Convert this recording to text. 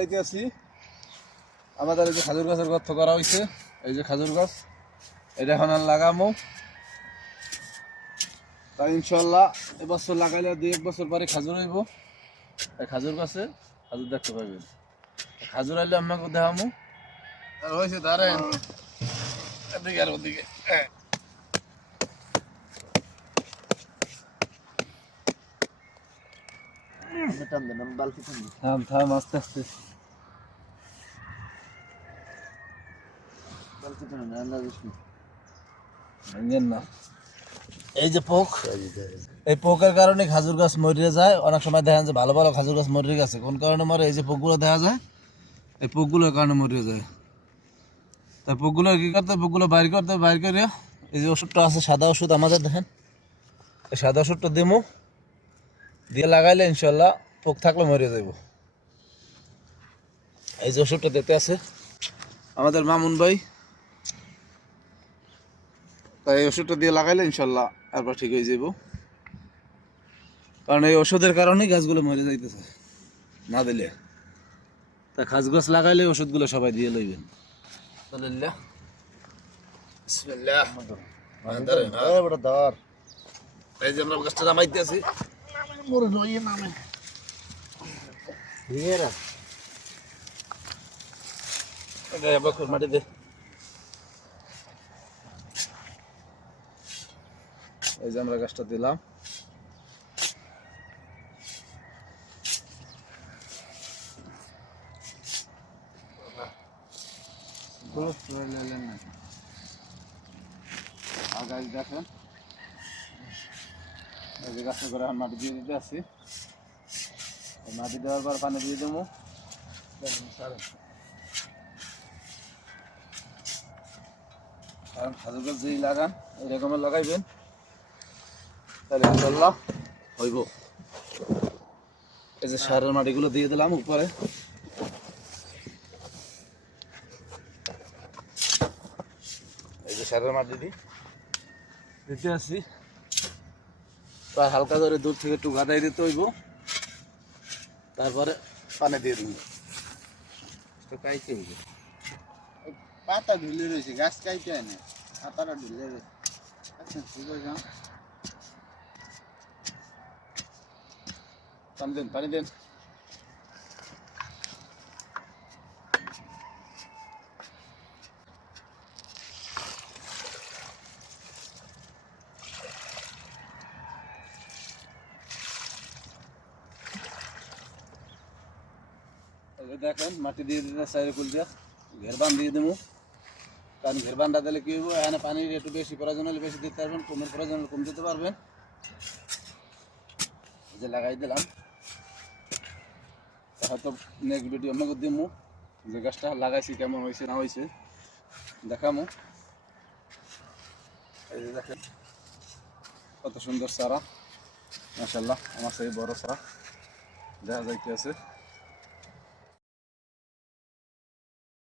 লাগাইতে আছি। আমাদের এই যে খাজুর গাছের গর্ত করা হয়েছে, এই যে খাজুর গাছ, এটা এখন আর লাগামো। তাই ইনশাল্লাহ এবছর লাগাইলে 2-1 বছর পরে খাজুর হইব। এই খাজুর গাছে খাজুর দেখতে পাবেন। খাজুর আইলে আমাকে দেখামো। আর হয়েছে দাঁড়ান এদিকে আর ওদিকে। থাম থাম আস্তে আস্তে। না এই যে পোক, এই পোকের কারণে খাজুর গাছ মরিয়ে যায়। অনেক সময় দেখা যায় ভালো ভালো খাজুর গাছ মরিয়ে গেছে, কোন কারণে মরে? এই যে পোকগুলো দেখা যায়, এই পোকগুলোর কারণে মরিয়ে যায়। তাই পোকগুলো কি করতে, পোকগুলো বাইর করতে, বাইর করে এই যে ওষুধটা আছে, সাদা ওষুধ আমাদের দেখেন, এই সাদা ওষুধটা দিমু, দিয়ে লাগাইলে ইনশাল্লাহ পোক থাকলে মরিয়ে যাব। এই যে ওষুধটা দিতে আছে আমাদের মামুন ভাই, তাই এই ওষুধটা দিয়ে লাগাইলে ইনশাল্লাহ তারপর ঠিক হয়ে যাব। কারণ এই ওষুধের কারণেই গাছগুলো মরে যাইতেছে না দিলে। তা খাস গাছ লাগাইলে ওষুধগুলো সবাই দিয়ে লইবেন। এই যে আমরা গাছটা নামাইতে আছি, মাটি দে। এই যে আমরা গাছটা দিলাম, গাছ দেখেন এই যে গাছের করে মাটি দিয়ে দিতে আসি। মাটি দেওয়ার পর পানি দিয়ে দেবো। কারণ খাজুর গাছ যেই লাগান এই রকমের লাগাইবেন, তাহলে ইনশাল্লাহ হইব। এই যে সারের মাটিগুলো দিয়ে দিলাম উপরে। এই যে সারের মাটি দিতে আসি, প্রায় হালকা করে দূর থেকে একটু গাদাই দিতে হইব, তারপরে পানি দিয়ে দিব। পাতা ঢুলে রয়েছে, গাছ কাইতে আনে, পাতাটা ঢুলে রয়েছে। আচ্ছা ঠিক আছে, পানি দেন, পানি দেন। দেখেন মাটি দিয়ে দিতে সাইডে ফুল দিয়ে ঘেরবান দিয়ে দেবো। কারণ ঘেরবানটা দিলে কি হইব, এখানে পানির একটু বেশি প্রয়োজন হলে বেশি দিতে পারবেন, কমের প্রয়োজন হলে কম দিতে পারবেন। যে লাগাই দিলাম, হয়তো নেক্সট ভিডিও আমাকে দিমু যে গাছটা লাগাইছি কেমন হয়েছে না হয়েছে দেখামু। এই যে দেখেন কত সুন্দর চারা, মাশাআল্লাহ, আমার সেই বড় চারা দেখা যাইতে আছে।